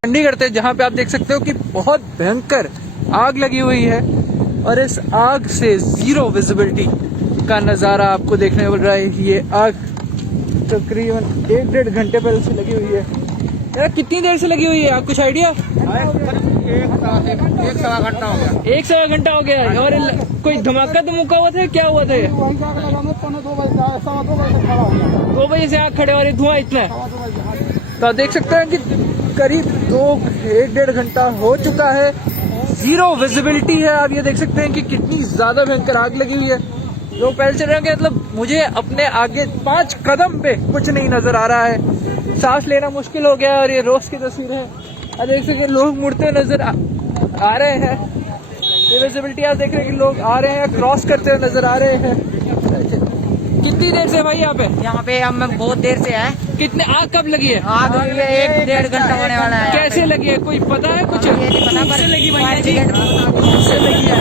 चंडीगढ़ थे जहाँ पे आप देख सकते हो कि बहुत भयंकर आग लगी हुई है और इस आग से जीरो विजिबिलिटी का नज़ारा आपको देखने को मिल रहा है। ये आग तकरीबन 1-1.5 घंटे पहले से लगी हुई है। यार कितनी देर से लगी हुई है, आप कुछ आइडिया? 1-1.25 घंटा हो गया। और कोई धमाका धमुका हुआ था, क्या हुआ था? 2 बजे से आग खड़े और धुआं इतना है। तो आप देख सकते हैं कि करीब 1-1.5 घंटा हो चुका है, जीरो विजिबिलिटी है। आप ये देख सकते हैं कि कितनी ज्यादा भयंकर आग लगी हुई है। लोग पहले चल रहे हैं, मतलब मुझे अपने आगे 5 कदम पे कुछ नहीं नजर आ रहा है, सांस लेना मुश्किल हो गया। और ये रोज की तस्वीर है, आप देख सकते हैं लोग मुड़ते नजर आ रहे हैं। ये विजिबिलिटी आप देख रहे हैं कि लोग आ रहे हैं, क्रॉस करते हुए नजर आ रहे हैं। कितनी देर से भाई यहाँ पे हम बहुत देर से आए। कितने आग कब लगी है? आग 1-1.5 घंटा होने वाला है। कैसे लगी है, कोई पता है कुछ? पता लगी भैया जी, से लगी है।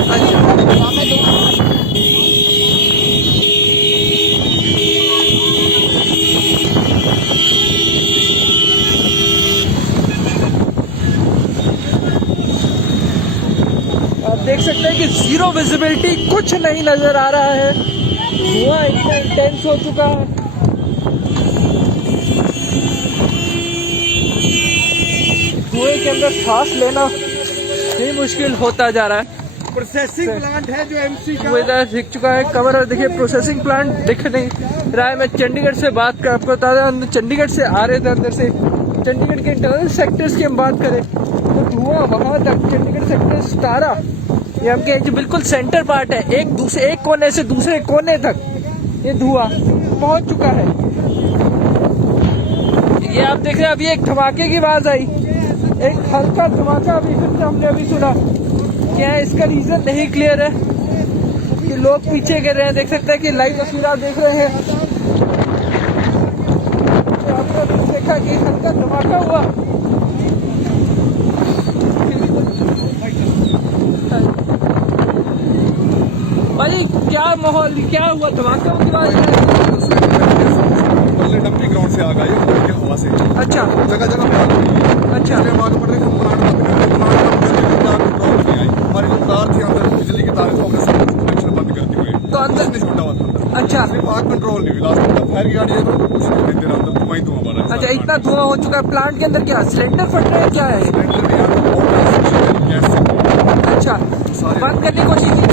आप देख सकते हैं कि जीरो विजिबिलिटी, कुछ नहीं नजर आ रहा है। धुआं इतना इंटेंस हो चुका है। धुएं के अंदर सांस लेना भी मुश्किल होता जा रहा है। प्रोसेसिंग प्लांट है जो एमसी का, वो इधर दिख चुका है कवर। और देखिए प्रोसेसिंग प्लांट दिख नहीं रहा है। मैं चंडीगढ़ से बात कर आपको बता दें, चंडीगढ़ से आ रहे थे अंदर से। चंडीगढ़ के इंटरनल सेक्टर्स की हम बात करें तो धुआं वहां तक, चंडीगढ़ सेक्टर 17 ये आपके जो बिल्कुल सेंटर पार्ट है, एक कोने से दूसरे कोने तक ये धुआं पहुंच चुका है। ये आप देख रहे हैं, अभी एक धमाके की आवाज आई, एक हल्का धमाका अभी फिर हमने अभी सुना। क्या है इसका रीजन नहीं क्लियर है कि लोग पीछे गिर रहे हैं। देख सकते हैं कि लाइव तस्वीर आप देख रहे हैं, तो आपने अभी देखा कि हल्का धमाका हुआ। भाई क्या माहौल, क्या हुआ? धमाका की बात डंपिंग ग्राउंड से आग आई हवा से। अच्छा, जगह जगह अच्छा, हमारी जो तार थी अंदर बिजली की तार, कनेक्शन बंद करती हुई तो अंदर नहीं छूटा हुआ था। अच्छा, आग कंट्रोल नहीं हुई। लास्ट फायर की गाड़ी है तो कुछ नहीं दे रहा, अंदर धुआं ही धुआं बना। अच्छा, इतना धुआं हो चुका है। प्लांट के अंदर क्या सिलेंडर फट रहे हैं, क्या है? अच्छा, बंद करने की कोशिश की थी,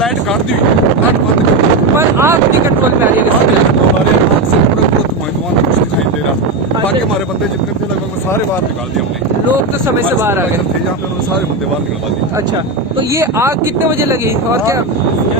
लाइट काट दी, लाइट बंद कर दी, पर आग नहीं कंट्रोल में आ रही है। हमारे आग से पूरा धुआं धुआं कुछ दिखाई दे रहा। बाकी हमारे बंदे जितने थे लगभग सारे बाहर निकाल दिए हमने। लोग तो समय से बाहर आ गए थे जहाँ पे उन्होंने सारे बंदे बाहर निकलवा दिए। अच्छा, तो ये आग कितने बजे लगी और क्या?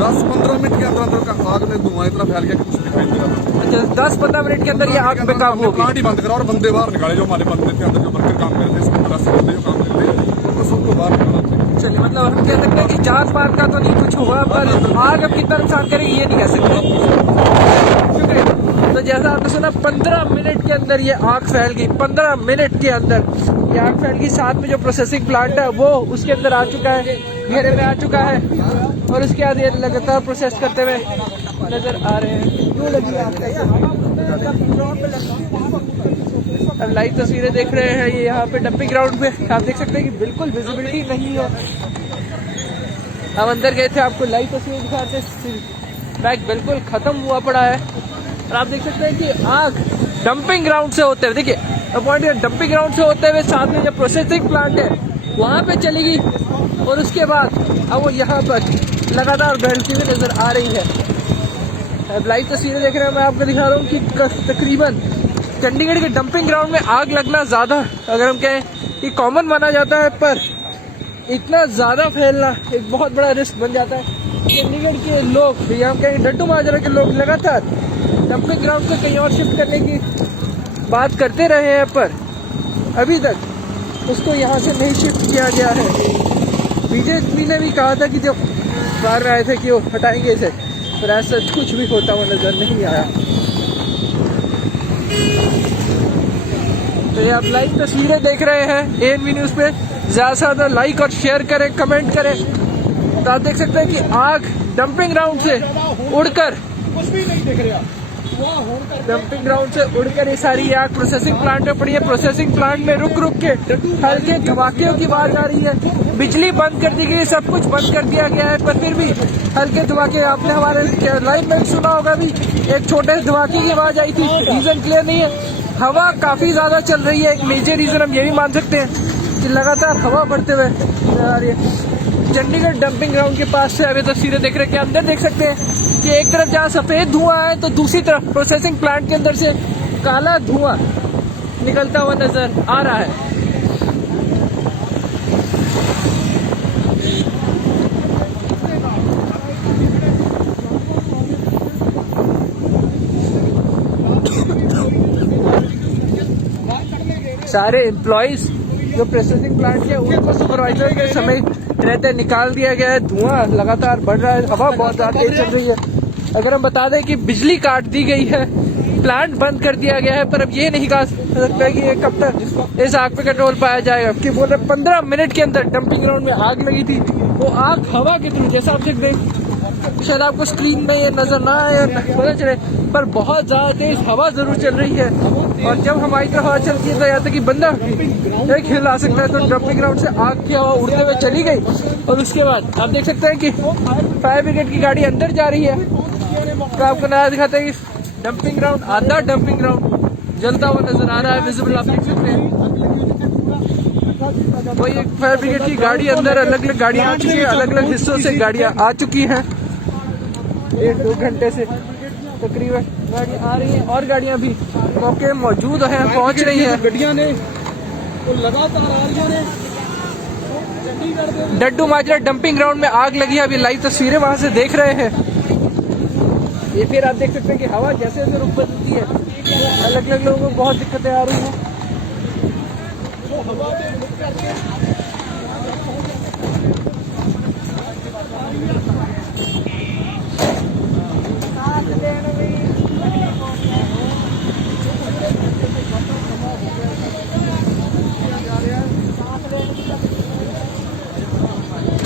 10-15 मिनट के अंदर अंदर आग में धुआं इतना फैल गया कि कुछ दिखाई नहीं दे रहा था। अच्छा, 10-15 मिनट के अंदर ये आग पे काबू हो गई। प्लांट ही बंद करा और बंदे बाहर निकाले, जो हमारे बंदे थे अंदर, जो वर्कर काम कर रहे थे, 70-80 बंदे जो काम कर रहे थे, उनको सबको बाहर निकाला। चलिए, मतलब हम कह सकते हैं कि जान माल का तो नहीं कुछ हुआ, पर आग अब कितना नुकसान करेगी ये नहीं कह सकते। शुक्रिया। तो जैसा आपने सुना, 15 मिनट के अंदर ये आग फैल गई। 15 मिनट के अंदर ये आग फैल गई। साथ में जो प्रोसेसिंग प्लांट है वो उसके अंदर आ चुका है, घेरे में आ चुका है, और उसके बाद ये लगातार प्रोसेस करते हुए नजर आ रहे हैं। क्यों लगी आग? अब लाइव तस्वीरें देख रहे हैं, ये यहाँ पे डंपिंग ग्राउंड पे आप देख सकते हैं कि बिल्कुल विजिबिलिटी नहीं है। हम अंदर गए थे, आपको लाइव तस्वीर दिखाते, बैग बिल्कुल खत्म हुआ पड़ा है। और आप देख सकते हैं कि आग डंपिंग ग्राउंड से होते हुए, देखिए पॉइंट, डंपिंग ग्राउंड से होते हुए साथ में जो प्रोसेसिंग प्लांट है वहाँ पे चली गई, और उसके बाद अब वो यहाँ पर लगातार फैलती हुई नजर आ रही है। अब लाइव तस्वीरें देख रहे हैं, मैं आपको दिखा रहा हूँ कि तकरीबन चंडीगढ़ के डंपिंग ग्राउंड में आग लगना ज़्यादा, अगर हम कहें कि कॉमन माना जाता है, पर इतना ज़्यादा फैलना एक बहुत बड़ा रिस्क बन जाता है। चंडीगढ़ के लोग या हम कहें डड्डू माजरा के लोग लगातार डंपिंग ग्राउंड से कहीं और शिफ्ट करने की बात करते रहे हैं, पर अभी तक उसको यहाँ से नहीं शिफ्ट किया गया है। बीजेपी ने भी कहा था कि जब बाहर में आए थे कि वो हटाएंगे इसे, पर ऐसा कुछ भी होता हुआ नजर नहीं आया। तो तो ये आप लाइव तस्वीरें देख रहे हैं एएनबी न्यूज़ पे। ज़्यादा से ज़्यादा लाइक और शेयर करें, कमेंट करें। तो आप देख सकते हैं कि आग डंपिंग ग्राउंड से उड़कर डंपिंग ग्राउंड से उड़कर ये सारी आग प्रोसेसिंग प्लांट में पड़ी है। प्रोसेसिंग प्लांट में रुक रुक के हल्के धमाकों की आवाज आ रही है। बिजली बंद कर दी गई, सब कुछ बंद कर दिया गया है, पर फिर भी हल्के धमाके, आपने हमारे लाइव में सुना होगा भी, एक छोटे से धमाके की आवाज आई थी। रीजन क्लियर नहीं है। हवा काफी ज्यादा चल रही है। एक मेजर रीजन हम ये भी मान सकते हैं कि लगातार हवा बढ़ते हुए आ रही है। चंडीगढ़ डंपिंग ग्राउंड के पास से अभी तस्वीरें देख रहे हैं कि अंदर देख सकते हैं कि एक तरफ जहाँ सफेद धुआं है तो दूसरी तरफ प्रोसेसिंग प्लांट के अंदर से काला धुआं निकलता हुआ नजर आ रहा है। सारे एम्प्लॉइज जो प्रोसेसिंग प्लांट के उनको सुपरवाइजर के समय रहते निकाल दिया गया है। धुआं लगातार बढ़ रहा है, हवा बहुत ज्यादा तेज चल रही है। अगर हम बता दें कि बिजली काट दी गई है, प्लांट बंद कर दिया गया है, पर अब ये नहीं कहा सकता कि ये कब तक इस आग पे कंट्रोल पाया जाएगा। कि बोल रहे 15 मिनट के अंदर डंपिंग ग्राउंड में आग लगी थी। वो आग हवा के थ्रू, जैसा आप देख, शायद आपको स्क्रीन में ये नजर ना आए, पता चले, पर बहुत ज्यादा तेज हवा जरूर चल रही है। और जब हमारी तरफ हवा चलती है तो यहाँ तक कि बंदा नहीं हिला सकता है। तो डंपिंग ग्राउंड से आग की हवा उड़ते हुए चली गई और उसके बाद आप देख सकते हैं कि फायर ब्रिगेड की गाड़ी अंदर जा रही है। तो आपको नया दिखाते हैं कि डंपिंग ग्राउंड, आधा डंपिंग ग्राउंड जलता हुआ नजर आ रहा है। विजिबल आप देख सकते हैं। वही एक फायर ब्रिगेड की गाड़ी अंदर, अलग अलग गाड़ियां आ चुकी है, अलग अलग हिस्सों से गाड़ियां आ चुकी हैं। 1-2 घंटे से तकरीबन गाड़ियां आ रही हैं और गाड़ियां भी मौके मौजूद हैं, पहुंच रही हैं। ਗੱਡੀਆਂ ਨੇ ਉਹ ਲਗਾਤਾਰ ਆ ਰਹੀਆਂ ਨੇ। डड्डू माजरा डंपिंग ग्राउंड में आग लगी है। अभी लाइव तस्वीरें वहां से देख रहे हैं। ये फिर आप देख सकते हैं कि हवा जैसे जैसे रुख बदलती है, अलग अलग लोगों को बहुत दिक्कतें आ रही हैं।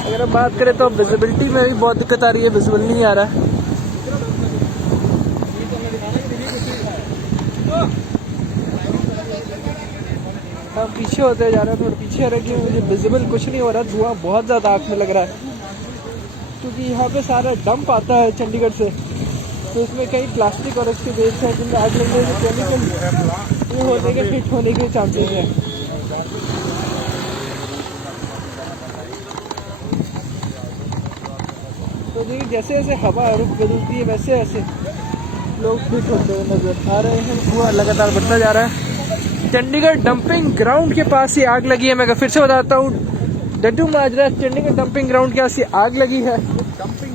अगर हम बात करें तो विजिबिलिटी में भी बहुत दिक्कत आ रही है, विजिबल नहीं आ रहा है। हम पीछे होते जा रहे हैं, थोड़ा पीछे रह गए, मुझे विजिबल कुछ नहीं हो रहा। धुआं बहुत ज्यादा आँख में लग रहा है क्योंकि यहाँ पे सारा डंप आता है चंडीगढ़ से, तो इसमें कई प्लास्टिक और उसके वेस्ट है जिनमें आग लगने से केमिकल ये होने के हिट होने के चांसेस हैं। तो देखिए जैसे जैसे हवा रुख बदलती है वैसे वैसे लोग फिट होते हुए नजर आ रहे हैं। धुआं लगातार बढ़ता जा रहा है। चंडीगढ़ डंपिंग ग्राउंड के पास ही आग लगी है। मैं फिर से बताता हूँ, डड्डू माजरा चंडीगढ़ डंपिंग ग्राउंड के पास ही आग लगी है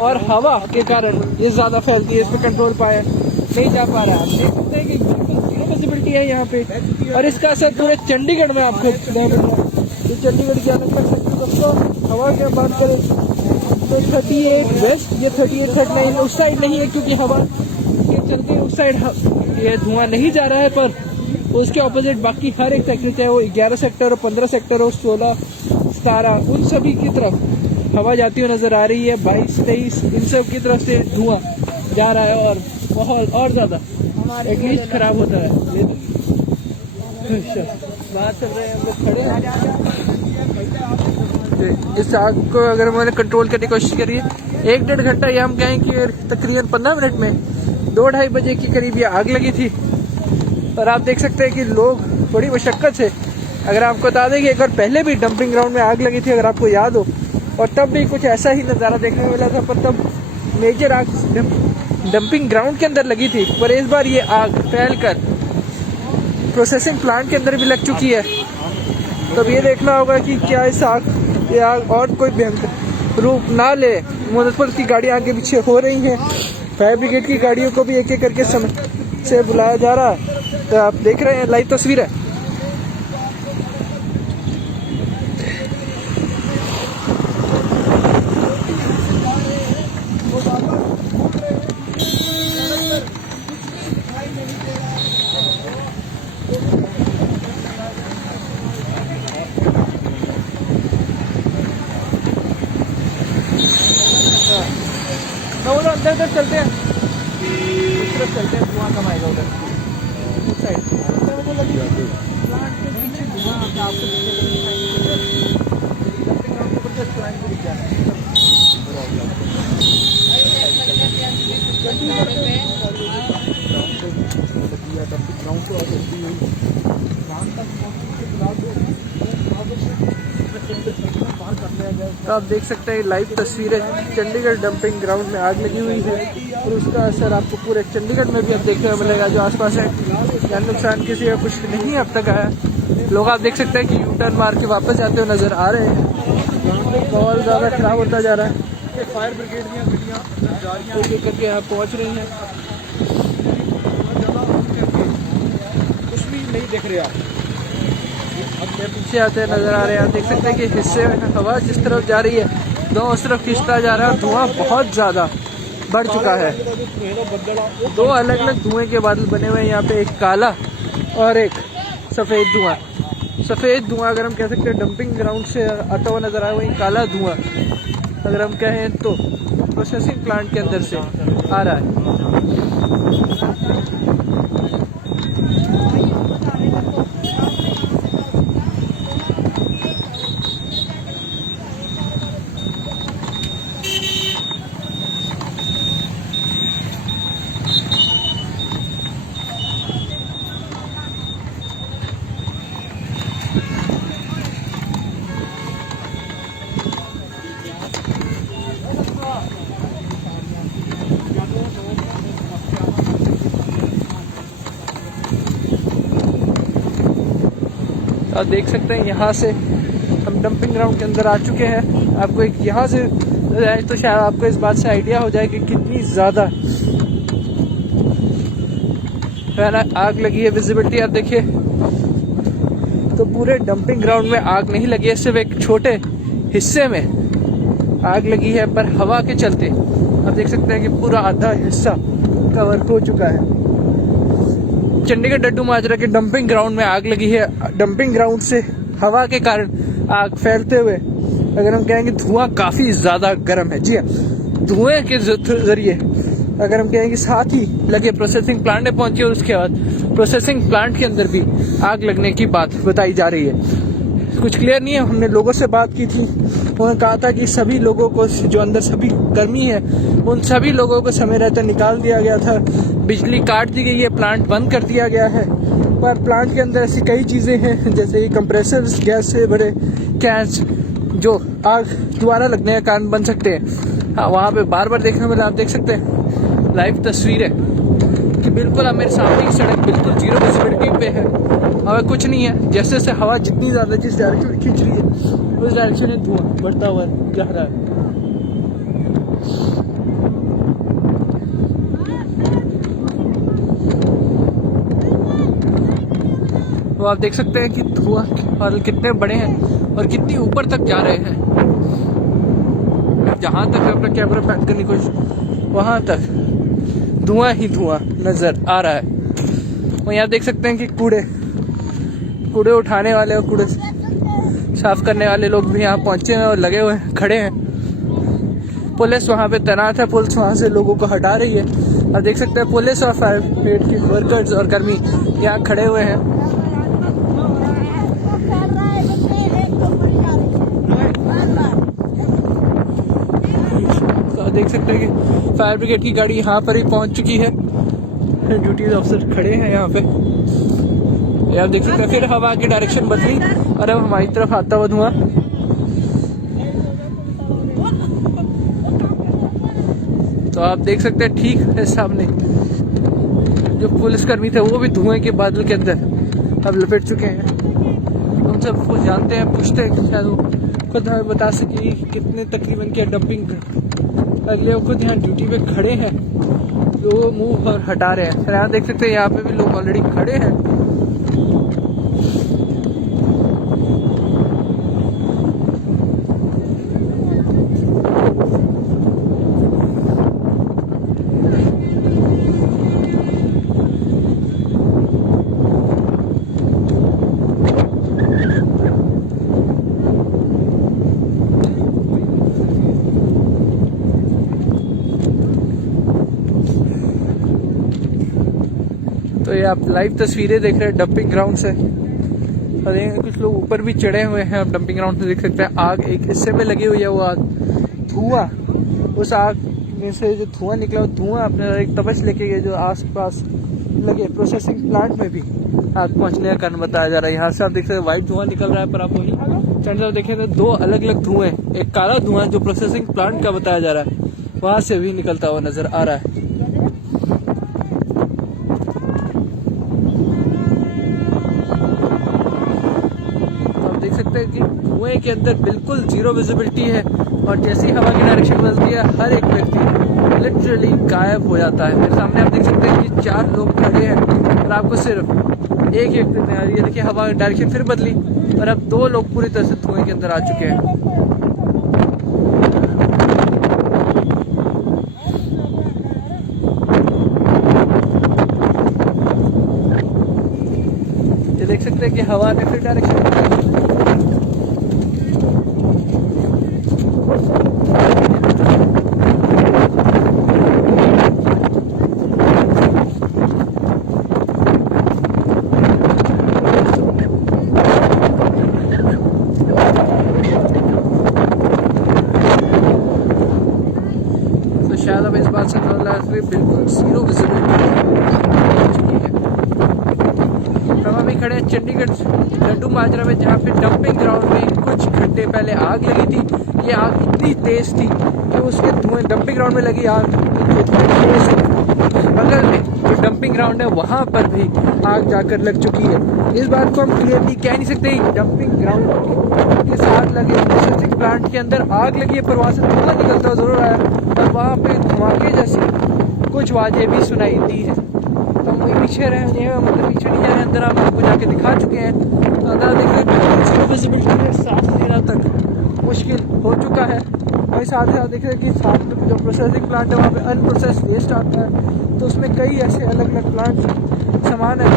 और हवा के कारण ये ज्यादा फैलती है, इस पर कंट्रोल पाया नहीं जा पा रहा है। आप देख सकते हैं कि बिल्कुल जीरो विजिबिलिटी है यहाँ पे और इसका असर पूरे चंडीगढ़ में आपको मिल रहा है। तो चंडीगढ़ के अलग अलग सेक्टर सबको हवा की बात करें तो 38 वेस्ट, ये 38 39 उस साइड नहीं है क्योंकि हवा के चलते उस साइड ये धुआं नहीं जा रहा है, पर उसके ऑपोजिट बाकी हर एक सेक्टर, चाहे वो 11 सेक्टर हो, 15 सेक्टर हो, 16 17, उन सभी की तरफ हवा जाती हुई नजर आ रही है। 22 23 इन सब की तरफ से धुआं जा रहा है और माहौल और ज्यादा एटलीस्ट खराब होता है। बाहर चल रहे हैं, हम लोग खड़े हैं। इस आग को अगर मैंने कंट्रोल करने की कोशिश करी है, 1-1.5 घंटा या हम कहें कि तकरीबन 15 मिनट में 2-2:30 बजे के करीब ये आग लगी थी। और आप देख सकते हैं कि लोग बड़ी मशक्कत से, अगर आपको बता दें कि एक बार पहले भी डंपिंग ग्राउंड में आग लगी थी, अगर आपको याद हो, और तब भी कुछ ऐसा ही नज़ारा देखने को मिला था, पर तब मेजर आग डंपिंग ग्राउंड के अंदर लगी थी। पर इस बार ये आग फैलकर प्रोसेसिंग प्लांट के अंदर भी लग चुकी है। तो अब ये देखना होगा कि क्या इस ये आग और कोई भयंकर रूप ना ले। मुनसिपल की गाड़ियां आगे पीछे हो रही हैं, फायर ब्रिगेड की गाड़ियों को भी एक एक करके समय से बुलाया जा रहा है। तो आप देख रहे हैं लाइव तस्वीर है। उधर चलते हैं, उस तरफ चलते हैं, धुआं कम आएगा उधर उस साइड। मुझे लगी प्लांट के पीछे धुआं आता है, आपको जबरदस्त प्लांट भी दिख जाना है। तो आप देख सकते हैं लाइव तस्वीरें, चंडीगढ़ डंपिंग ग्राउंड में आग लगी हुई है और उसका असर आपको पूरे चंडीगढ़ में भी अब देखने को मिलेगा। जो आसपास है जान नुकसान किसी का कुछ नहीं अब तक आया। लोग आप देख सकते हैं कि यू टर्न मार के वापस जाते हुए नजर आ रहे हैं। बहुत ज़्यादा खराब होता जा रहा है। फायर ब्रिगेड की गाड़ियां एक एक करके यहाँ पहुँच रही हैं। कुछ भी नहीं दिख रहा। पीछे आते नजर आ रहे हैं। आप देख सकते हैं कि हिस्से में हवा जिस तरफ जा रही है दो उस तरफ खींचता जा रहा है। धुआं बहुत ज्यादा बढ़ चुका है। दो अलग अलग धुएं के बादल बने हुए हैं यहाँ पे, एक काला और एक सफेद धुआं। सफेद धुआं अगर हम कह सकते हैं डंपिंग ग्राउंड से आता हुआ नजर आया, वहीं काला धुआं अगर हम कहें तो प्रोसेसिंग प्लांट के अंदर से आ रहा है। आप देख सकते हैं यहाँ से हम डंपिंग ग्राउंड के अंदर आ चुके हैं। आपको एक यहाँ से तो शायद आपको इस बात से आइडिया हो जाए कि कितनी ज़्यादा आग लगी है। विजिबिलिटी आप देखिए तो पूरे डंपिंग ग्राउंड में आग नहीं लगी है, सिर्फ एक छोटे हिस्से में आग लगी है। पर हवा के चलते आप देख सकते हैं कि पूरा आधा हिस्सा कवर हो चुका है। चंडीगढ़ डड्डू माजरा के डंपिंग ग्राउंड में आग लगी है। डंपिंग ग्राउंड से हवा के कारण आग फैलते हुए अगर हम कहेंगे धुआं काफी ज्यादा गर्म है। जी हाँ, धुएं के जरिए अगर हम कहेंगे साथ ही लगे प्रोसेसिंग प्लांट में पहुंची और उसके बाद प्रोसेसिंग प्लांट के अंदर भी आग लगने की बात बताई जा रही है। कुछ क्लियर नहीं है। हमने लोगों से बात की थी, उन्होंने कहा था कि सभी लोगों को जो अंदर सभी कर्मी है उन सभी लोगों को समय रहते निकाल दिया गया था, बिजली काट दी गई है, प्लांट बंद कर दिया गया है। पर प्लांट के अंदर ऐसी कई चीज़ें हैं जैसे कंप्रेसर्स, गैस से बड़े कैंस जो आग दोबारा लगने का कारण बन सकते हैं। हाँ, वहाँ पे बार बार देखने मिला। आप देख सकते हैं लाइव तस्वीरें कि बिल्कुल अब मेरे सामने की सड़क बिल्कुल जीरो विजिबिलिटी पे है, हवा कुछ नहीं है। जैसे जैसे हवा जितनी ज़्यादा जिस डायरेक्शन में खींच रही है उस डायरेक्शन में धुआं बढ़ता हुआ जा रहा है। तो आप देख सकते हैं कि धुआं और कितने बड़े हैं और कितनी ऊपर तक जा रहे हैं। जहां तक अपना कैमरा पैन करने की कोशिश, वहां तक धुआं ही धुआं नजर आ रहा है। और यहाँ देख सकते हैं कि कूड़े उठाने वाले और कूड़े साफ करने वाले लोग भी यहाँ पहुंचे हैं और लगे हुए हैं, खड़े हैं। पुलिस वहाँ पे तैनात है, पुलिस वहाँ से लोगों को हटा रही है। आप देख सकते हैं पुलिस और फायर ब्रिगेड के वर्कर्स और कर्मी यहाँ खड़े हुए हैं। तो देख सकते हैं कि फायर ब्रिगेड की गाड़ी यहाँ पर ही पहुँच चुकी है। ड्यूटी ऑफिसर खड़े हैं यहाँ पे। आप देख सकते हैं फिर हवा की डायरेक्शन बदली और अब हमारी तरफ आता हुआ धुआं। तो आप देख सकते हैं ठीक है सामने जो पुलिसकर्मी थे वो भी धुएं के बादल के अंदर अब लपेट चुके हैं। हम सब वो जानते हैं, पूछते हैं शायद वो खुद हमें बता सके कितने तकरीबन क्या डंपिंग अगले वो खुद यहाँ ड्यूटी पे खड़े हैं, तो मुंह और हटा रहे हैं। यहाँ देख सकते हैं यहाँ पे भी लोग ऑलरेडी खड़े हैं। तो ये आप लाइव तस्वीरें देख रहे हैं डंपिंग ग्राउंड से। और ये कुछ लोग ऊपर भी चढ़े हुए हैं। आप डंपिंग ग्राउंड से देख सकते हैं आग एक हिस्से में लगी हुई है। वो आग धुआं, उस आग में से जो धुआं निकला वो धुआं अपने एक तपश लेके गए जो आसपास लगे प्रोसेसिंग प्लांट में भी आग पहुंचने का कारण बताया जा रहा है। यहाँ से आप देख सकते हैं व्हाइट धुआं निकल रहा है, पर आप वही चंद्र देखें तो दो अलग अलग धुएं, एक काला धुआं जो प्रोसेसिंग प्लांट का बताया जा रहा है वहां से भी निकलता हुआ नजर आ रहा है। देख सकते हैं कि धुएं के अंदर बिल्कुल जीरो विजिबिलिटी है और जैसी हवा की डायरेक्शन बदलती है हर एक व्यक्ति लिटरली गायब हो जाता है। मेरे सामने आप देख सकते हैं कि 4 लोग खड़े हैं और आपको सिर्फ एक व्यक्ति में आ रही है। देखिए हवा की डायरेक्शन फिर बदली और अब 2 लोग पूरी तरह से धुएं के अंदर आ चुके हैं। ये देख सकते हैं कि हवा ने फिर डायरेक्शन शायद अब इस बात से बिल्कुल जीरो विजिबिलिटी हो चुकी है। हम अभी खड़े हैं चंडीगढ़ लड्डू माजरा में, जहाँ पे डंपिंग ग्राउंड में कुछ घंटे पहले आग लगी थी। ये आग इतनी तेज थी कि उसके धुएं डंपिंग ग्राउंड में लगी आग बगल में जो डंपिंग ग्राउंड है वहाँ पर भी आग जाकर लग चुकी है। इस बात को हम क्लियरली कह नहीं सकते डंपिंग ग्राउंड के साथ लगे प्रोसेसिंग प्लांट के अंदर आग लगी है, पर वहाँ से धुआं निकलता जरूर आया और वहाँ पे धमाके जैसी कुछ आवाजें भी सुनाई दी है। तो हम वही पीछे रहे हैं, मतलब पीछे नहीं जा रहे, अंदर हम आपको जाके दिखा चुके हैं। तो अंदर देखिए विजिबिलिटी में सांस लेना तक मुश्किल हो चुका है। वही साथ ही साथ देख रहे हैं कि साथ में जो प्रोसेसिंग प्लांट है वहाँ पे अनप्रोसेस्ड वेस्ट आता है, तो उसमें कई ऐसे अलग अलग प्लांट सामान है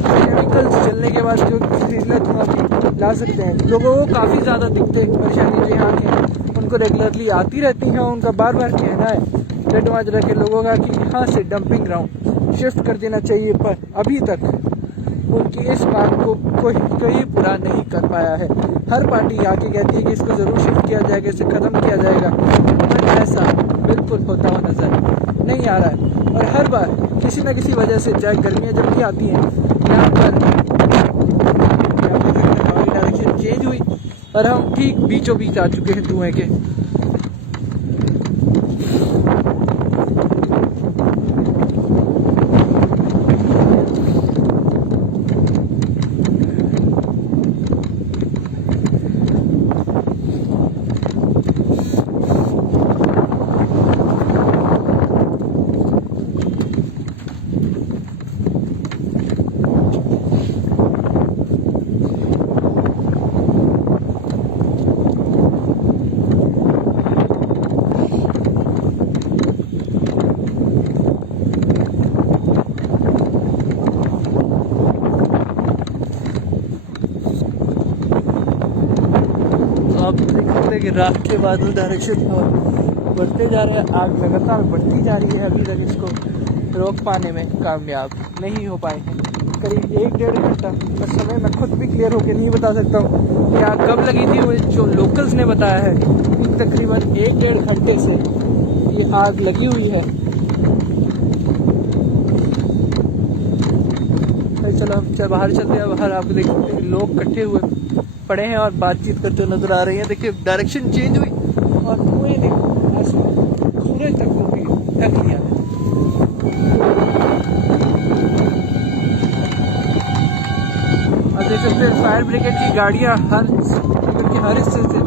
केमिकल्स जलने के बाद जो सीजला धुआं भी ला सकते हैं। लोगों को काफ़ी ज़्यादा दिक्कतें परेशानी जो यहाँ की उनको रेगुलरली आती रहती हैं। उनका बार बार कहना है लड्डू माजरा के लोगों का कि यहाँ से डंपिंग ग्राउंड शिफ्ट कर देना चाहिए, पर अभी तक उनकी इस बात को कोई पूरा नहीं कर पाया है। हर पार्टी आके कहती है कि इसको ज़रूर शिफ्ट किया जाएगा, इसे ख़त्म किया जाएगा, पर ऐसा बिल्कुल होता हुआ नजर नहीं आ रहा है। और हर बार किसी न किसी वजह से, चाहे गर्मियाँ जब भी आती हैं, यहाँ पर हवा की डायरेक्शन चेंज हुई और हम ठीक बीचों बीच आ चुके हैं धुएं के। आप देख सकते हैं कि रात के बादल डायरेक्शन बढ़ते जा रहे हैं, आग लगातार बढ़ती जा रही है। अभी तक इसको रोक पाने में कामयाब नहीं हो पाए हैं। करीब 1-1.5 घंटा का समय मैं खुद भी क्लियर होकर नहीं बता सकता हूँ कि आग कब लगी थी। वो जो लोकल्स ने बताया है कि तकरीबन 1-1.5 घंटे से ये आग लगी हुई है। चलो हम बाहर चलते हैं। बाहर आप देख सकते हैं लोग इकट्ठे हुए पड़े हैं और बातचीत करते हुए नजर आ रही है। देखिए डायरेक्शन चेंज हुई और धुएं ने ऐसे सूरज तक को भी ढक लिया है। और देख सकते हैं फायर ब्रिगेड की गाड़ियां हर हिस्से से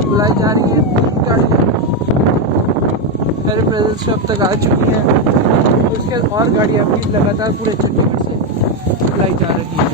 बुलाई जा रही है। गाड़ियां मेरे प्रेजेंस अब तक आ चुकी हैं। उसके और गाड़ियां भी लगातार पूरे चंडीगढ़ से बुलाई जा रही है।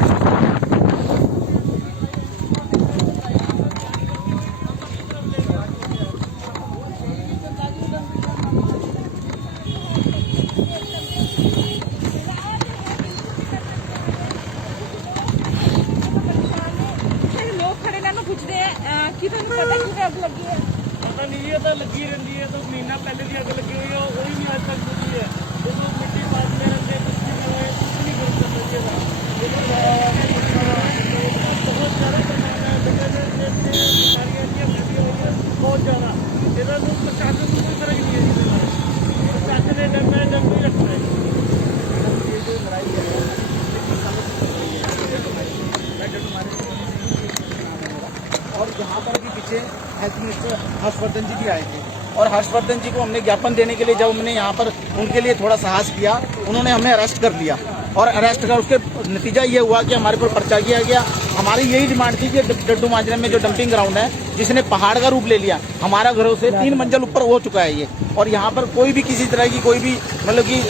कि ਤੁਹਾਨੂੰ ਪਤਾ ਕਿ ਅੱਗ ਲੱਗੀ ਹੈ? पता नहीं है, तो लगी रहती है, तो महीना पहले की अग लगी हुई है, वही नहीं आज तक बुझी है। तो लोग मिट्टी पास में रहते हैं, कुछ नहीं कर रहे, कुछ नहीं करते। बहुत ज़्यादा इधर लोग प्रशासन को कोई फर्क नहीं है, प्रशासन ने डरना है, डर नहीं रखना है। और यहाँ पर भी पीछे हेल्थ मिनिस्टर हर्षवर्धन जी भी आए थे और हर्षवर्धन जी को हमने ज्ञापन देने के लिए जब हमने यहाँ पर उनके लिए थोड़ा साहस किया, उन्होंने हमें अरेस्ट कर लिया और अरेस्ट कर उसके नतीजा ये हुआ कि हमारे पर पर्चा किया गया। हमारी यही डिमांड थी कि डड्डू माजरे में जो डंपिंग ग्राउंड है जिसने पहाड़ का रूप ले लिया, हमारा घरों से 3 मंजिल ऊपर हो चुका है ये, और यहाँ पर कोई भी किसी तरह की कोई भी मतलब कि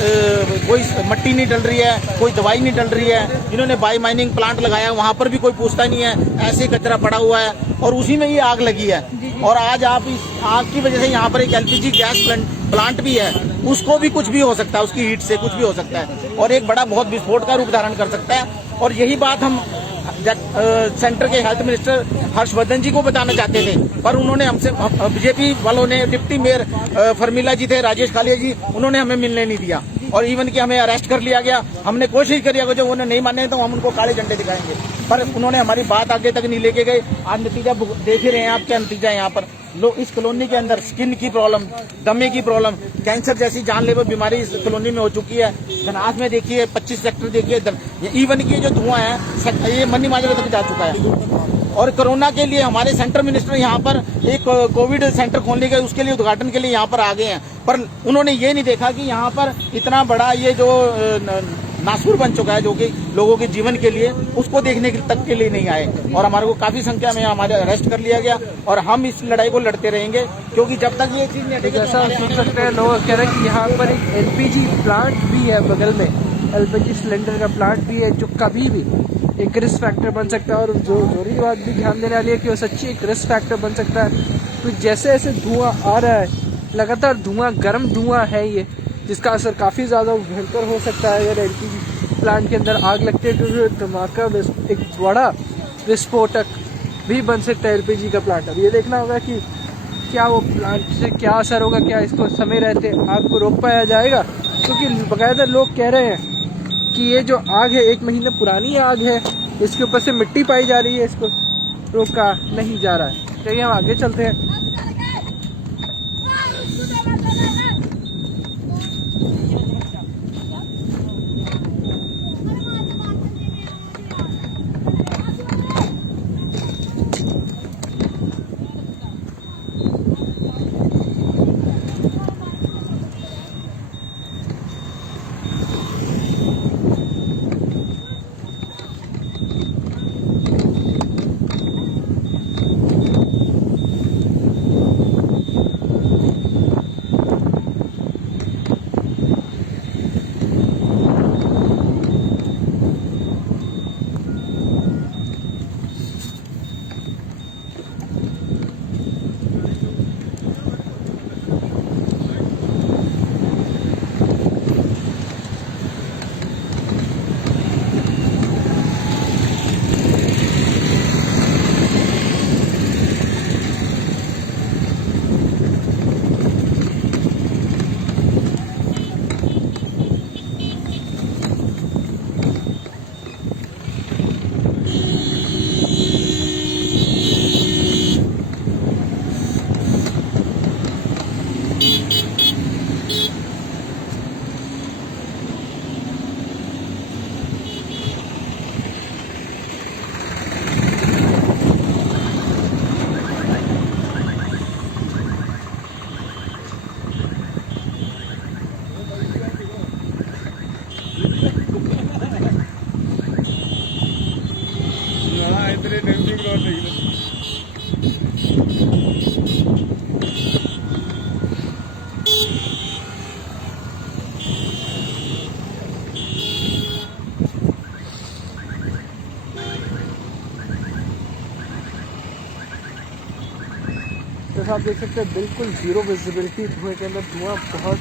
कोई मट्टी नहीं डल रही है, कोई दवाई नहीं डल रही है। जिन्होंने बाई माइनिंग प्लांट लगाया वहाँ पर भी कोई पूछता नहीं है, ऐसे कचरा पड़ा हुआ है और उसी में ये आग लगी है। और आज आप इस आग की वजह से यहाँ पर एक LPG गैस प्लांट भी है, उसको भी कुछ भी हो सकता है, उसकी हीट से कुछ भी हो सकता है और एक बड़ा बहुत विस्फोट का रूप धारण कर सकता है। और यही बात हम सेंटर के हेल्थ मिनिस्टर हर्षवर्धन जी को बताना चाहते थे, पर उन्होंने हमसे बीजेपी वालों ने, डिप्टी मेयर फर्मिला जी थे, राजेश कालिया जी, उन्होंने हमें मिलने नहीं दिया और इवन कि हमें अरेस्ट कर लिया गया। हमने कोशिश करी, अगर जो उन्होंने नहीं माने तो हम उनको काले झंडे दिखाएंगे, पर उन्होंने हमारी बात आगे तक नहीं लेके गए। आज नतीजा देख ही रहे हैं आप, क्या नतीजा है यहाँ पर। लोग इस कॉलोनी के अंदर स्किन की प्रॉब्लम, दमे की प्रॉब्लम, कैंसर जैसी जानलेवा बीमारी इस कॉलोनी में हो चुकी है। धनास में देखिए, 25 सेक्टर देखिए, इवन की जो धुआं है ये मनी माजरे तक जा चुका है। और कोरोना के लिए हमारे सेंटर मिनिस्टर यहाँ पर एक कोविड सेंटर खोलने के उसके लिए उद्घाटन के लिए यहाँ पर आ गए हैं, पर उन्होंने ये नहीं देखा कि यहाँ पर इतना बड़ा ये जो नासूर बन चुका है जो कि लोगों के जीवन के लिए, उसको देखने तक के लिए नहीं आए। और हमारे को काफी संख्या में हमारे अरेस्ट कर लिया गया और हम इस लड़ाई को लड़ते रहेंगे, क्योंकि जब तक ये चीज नहीं हटेगी। जैसा सुन सकते हैं लोग कह रहे हैं कि यहाँ पर एक LPG प्लांट भी है बगल में, LPG सिलेंडर का प्लांट भी है जो कभी भी एक रिस्क फैक्टर बन सकता है। और जो जरूरी बात भी ध्यान देने वाली है कि वो सच्ची एक रिस्क फैक्टर बन सकता है। तो जैसे जैसे धुआं आ रहा है, लगातार धुआं, गर्म धुआं है ये, जिसका असर काफ़ी ज़्यादा भयंकर हो सकता है अगर LPG प्लांट के अंदर आग लगती है, क्योंकि धमाका एक बड़ा विस्फोटक भी बन सकता है LPG का प्लांट। अब ये देखना होगा कि क्या वो प्लांट से क्या असर होगा, क्या इसको समय रहते आग को रोक पाया जाएगा, क्योंकि बाकायदा लोग कह रहे हैं कि ये जो आग है 1 महीने पुरानी आग है, इसके ऊपर से मिट्टी पाई जा रही है, इसको रोका नहीं जा रहा है। चलिए हम आगे चलते हैं। जैसा आप देख सकते हैं बिल्कुल जीरो विजिबिलिटी, धुएं के अंदर धुआं बहुत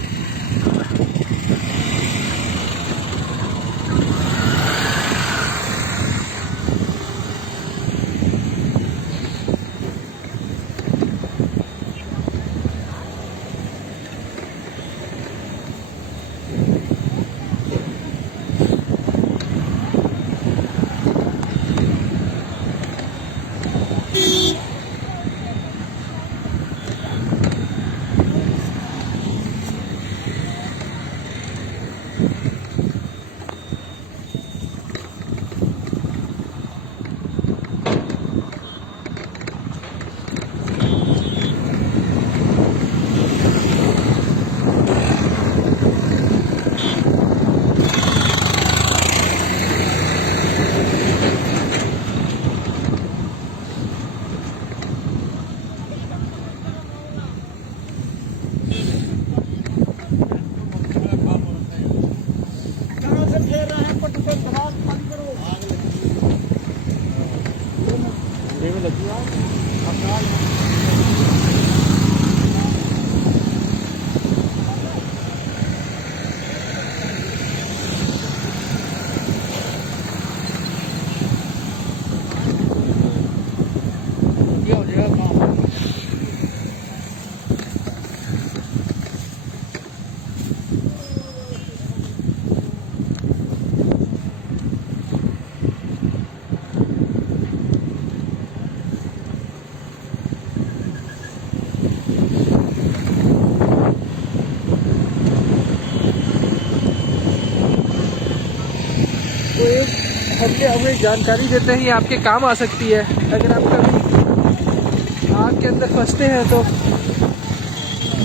हमने हमें जानकारी देते हैं, ये आपके काम आ सकती है। अगर आप कभी आग के अंदर फंसते हैं तो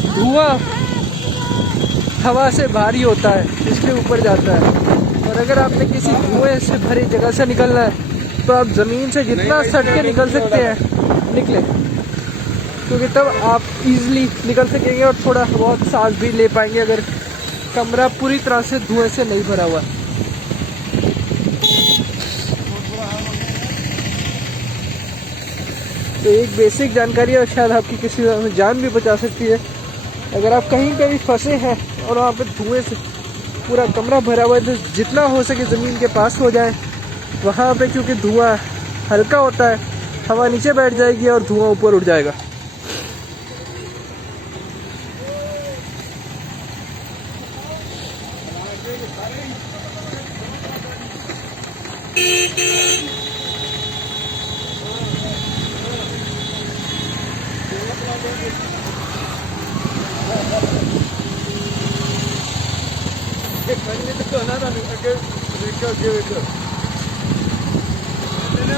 धुआं हवा से भारी होता है, इसलिए ऊपर जाता है। और अगर आपने किसी धुएं से भरी जगह से निकलना है तो आप ज़मीन से जितना सट के निकल सकते हैं निकले, क्योंकि तब आप इजीली निकल सकेंगे और थोड़ा बहुत सांस भी ले पाएंगे अगर कमरा पूरी तरह से धुएं से नहीं भरा हुआ। तो एक बेसिक जानकारी और शायद आपकी किसी जान भी बचा सकती है। अगर आप कहीं पे भी फंसे हैं और वहाँ पे धुएं से पूरा कमरा भरा हुआ है तो जितना हो सके ज़मीन के पास हो जाए वहाँ पे, क्योंकि धुआं हल्का होता है, हवा नीचे बैठ जाएगी और धुआं ऊपर उड़ जाएगा।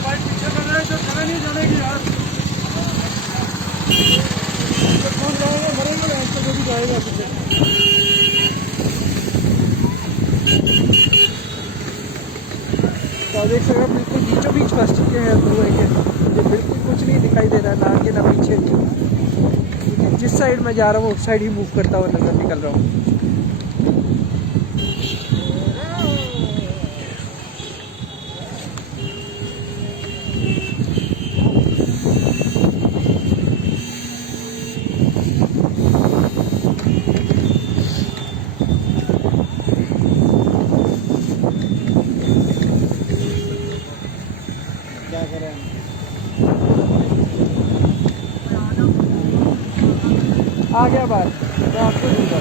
भाई पीछे कर रहे हैं तो चले नहीं जाने की यार। कौन जाएगा, मरेगा तो जो भी जाएगा पीछे। तो देख सकते हैं बिल्कुल बीचों बीच फंस चुके हैं धुएं के। ये बिल्कुल कुछ नहीं दिखाई दे रहा है, ना आगे ना पीछे। जिस साइड में जा रहा हूँ उस साइड ही मूव करता हुआ नजर निकल रहा हूँ। आ गया बाहर, मैं आपको दूंगा।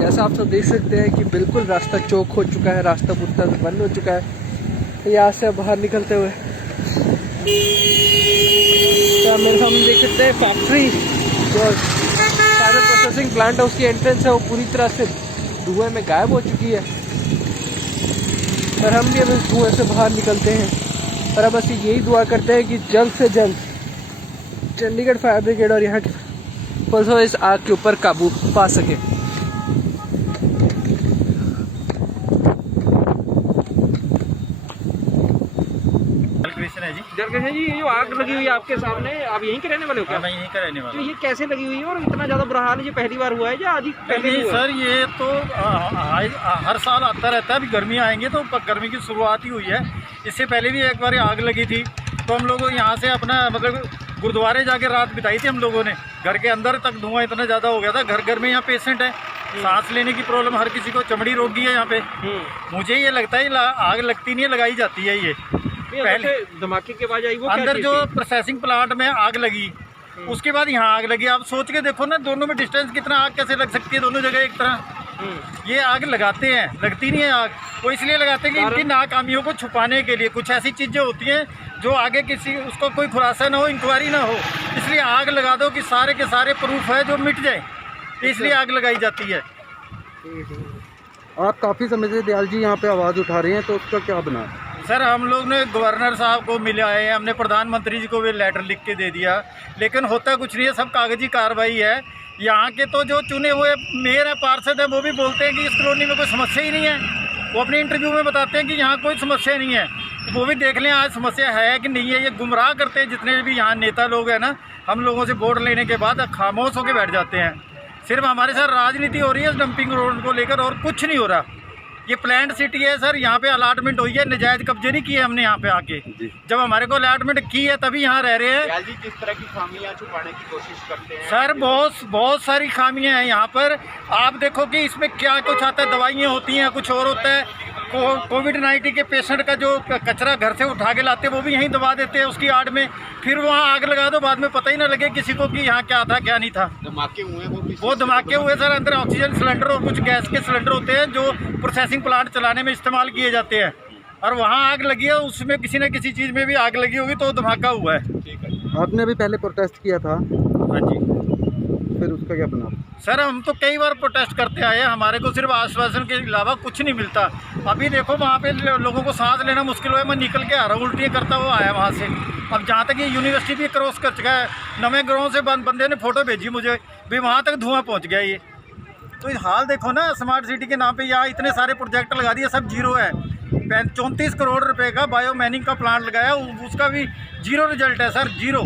जैसा आप सब देख सकते हैं कि बिल्कुल रास्ता चौक हो चुका है, रास्ता पूरा बंद हो चुका है। यहाँ से बाहर निकलते हुए हम देख सकते हैं फैक्ट्री जो सारा प्रोसेसिंग प्लांट है उसकी एंट्रेंस है वो पूरी तरह से धुएं में गायब हो चुकी है। और हम भी अब इस धुएं से बाहर निकलते हैं और अब बस यही दुआ करते हैं कि जल्द से जल्द चंडीगढ़ फायर ब्रिगेड और यहाँ के पुलिस इस आग के ऊपर काबू पा सके। जरकशन जी, ये जो आग लगी हुई है आपके सामने, आप यहीं के रहने वाले हो क्या? मैं यहीं का रहने वाला तो ये कैसे लगी हुई है और इतना ज्यादा बुरा हाल है? ये पहली बार हुआ है या आज ही पहले नहीं हुआ है? सर, ये तो हर साल आता रहता है। अभी गर्मी आएंगे तो गर्मी की शुरुआत ही हुई है। इससे पहले भी एक बार आग लगी थी तो हम लोग यहाँ से अपना मतलब गुरुद्वारे जाके रात बिताई थी हम लोगों ने। घर के अंदर तक धुआं इतना ज़्यादा हो गया था। घर घर में यहाँ पेशेंट है, सांस लेने की प्रॉब्लम, हर किसी को चमड़ी रोग है यहाँ पे। मुझे ये लगता है आग लगती नहीं है, लगाई जाती है। ये पहले धमाके के बाद आई वो अंदर जो प्रोसेसिंग प्लांट में आग लगी उसके बाद यहाँ आग लगी। आप सोच के देखो ना, दोनों में डिस्टेंस कितना, आग कैसे लग सकती है दोनों जगह एक तरह। ये आग लगाते हैं, लगती नहीं है आग। वो इसलिए लगाते हैं कि इनकी नाकामियों को छुपाने के लिए। कुछ ऐसी चीज़ें होती हैं जो आगे किसी उसको कोई खुलासा ना हो, इंक्वायरी ना हो, इसलिए आग लगा दो कि सारे के सारे प्रूफ है जो मिट जाए, इसलिए आग लगाई जाती है। आप काफ़ी समय से दयाल जी यहाँ पे आवाज़ उठा रहे हैं, तो उसका क्या बना? सर, हम लोग ने गवर्नर साहब को मिला है, हमने प्रधानमंत्री जी को भी लेटर लिख के दे दिया, लेकिन होता कुछ नहीं है, सब कागजी कार्रवाई है। यहाँ के तो जो चुने हुए मेयर है, पार्षद है, वो भी बोलते हैं कि इस कॉलोनी में कोई समस्या ही नहीं है। वो अपने इंटरव्यू में बताते हैं कि यहाँ कोई समस्या नहीं है। वो भी देख लें आज समस्या है कि नहीं है। ये गुमराह करते हैं जितने भी यहाँ नेता लोग हैं ना, हम लोगों से वोट लेने के बाद खामोश होकर बैठ जाते हैं। सिर्फ हमारे साथ राजनीति हो रही है डंपिंग रोड को लेकर, और कुछ नहीं हो रहा। ये प्लांट सिटी है सर, यहाँ पे अलॉटमेंट हुई है, नजायज कब्जे नहीं किए हमने यहाँ पे आके। जब हमारे को अलॉटमेंट की है तभी यहाँ रह रहे हैं। जी किस तरह की खामियां छुपाने की कोशिश करते हैं? सर, बहुत सारी खामियां हैं यहाँ पर। आप देखो कि इसमें क्या कुछ आता है, दवाइयाँ होती हैं, कुछ और होता है। कोविड-19 के पेशेंट का जो कचरा घर से उठा के लाते हैं वो भी यहीं दबा देते हैं उसकी आड़ में। फिर वहाँ आग लगा दो, बाद में पता ही ना लगे किसी को कि यहाँ क्या था क्या नहीं था। धमाके हुए वो धमाके हुए सर, अंदर ऑक्सीजन सिलेंडर और कुछ गैस के सिलेंडर होते हैं जो प्रोसेसिंग प्लांट चलाने में इस्तेमाल किए जाते हैं, और वहाँ आग लगी है। उसमें किसी न किसी चीज़ में भी आग लगी होगी तो धमाका हुआ है। आपने भी पहले प्रोटेस्ट किया था? हाँ जी। फिर उसका क्या बना? सर हम तो कई बार प्रोटेस्ट करते आए हैं, हमारे को सिर्फ आश्वासन के अलावा कुछ नहीं मिलता। अभी देखो वहाँ पे लोगों को सांस लेना मुश्किल हुआ है, मैं निकल के आ रहा हूँ, उल्टियाँ करता हुआ आया वहाँ से। अब जहाँ तक ये यूनिवर्सिटी भी क्रॉस कर चुका है, नवे ग्राउंड से बंदे ने फ़ोटो भेजी मुझे भी, वहाँ तक धुआं पहुँच गया ये। तो ये हाल देखो ना, स्मार्ट सिटी के नाम पे यहाँ इतने सारे प्रोजेक्ट लगा दिए, सब जीरो है। 34 करोड़ रुपए का बायो माइनिंग का प्लांट लगाया, उसका भी जीरो रिजल्ट है सर, जीरो।